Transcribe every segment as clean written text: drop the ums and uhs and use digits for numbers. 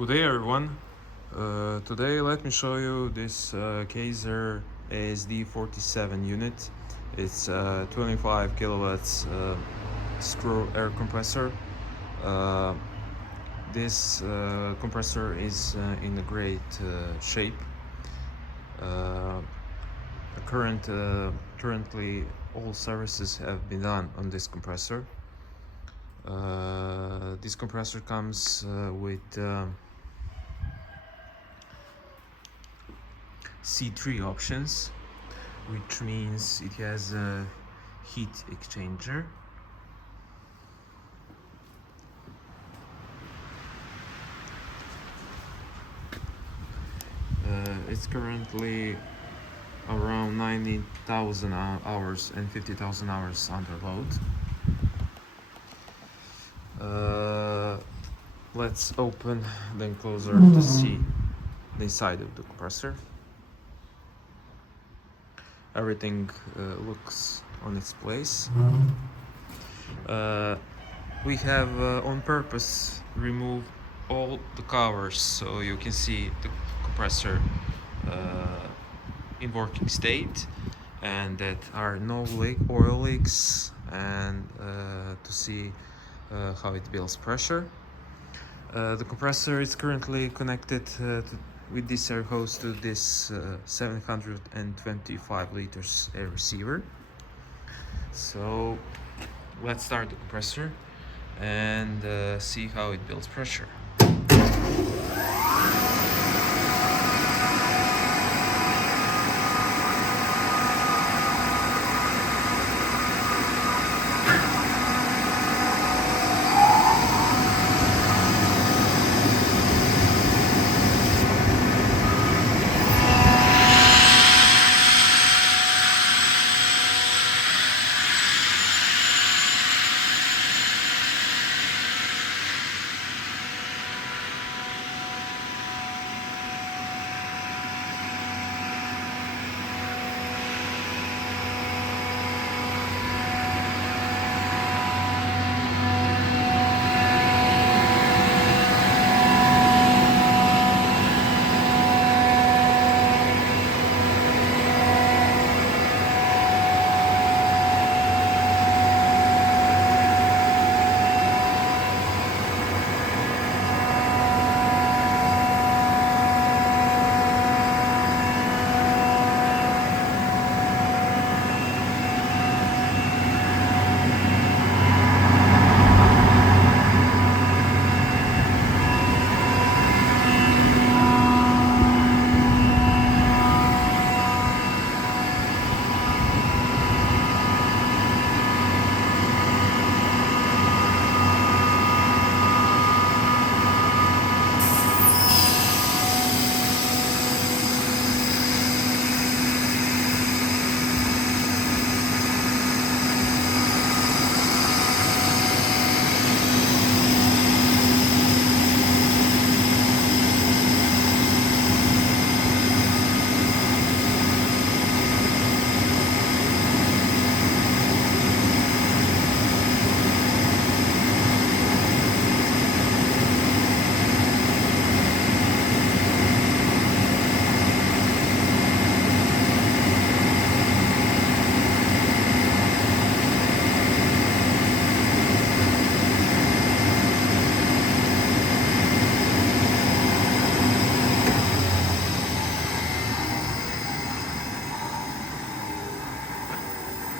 Good day everyone. Today let me show you this Kaeser ASD47 unit. It's 25 kilowatts screw air compressor. This compressor is in a great shape. Currently all services have been done on this compressor. This compressor comes with C3 options, which means it has a heat exchanger. It's currently around 90,000 hours and 50,000 hours under load. Let's open the enclosure to see the inside of the compressor. Everything looks on its place. We have on purpose removed all the covers so you can see the compressor in working state and that are no oil leaks, and to see how it builds pressure. The compressor is currently connected with this air hose to this 725 liters air receiver. So let's start the compressor and see how it builds pressure.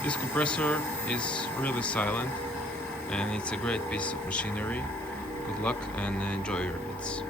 This compressor is really silent and it's a great piece of machinery. Good luck and enjoy your bits.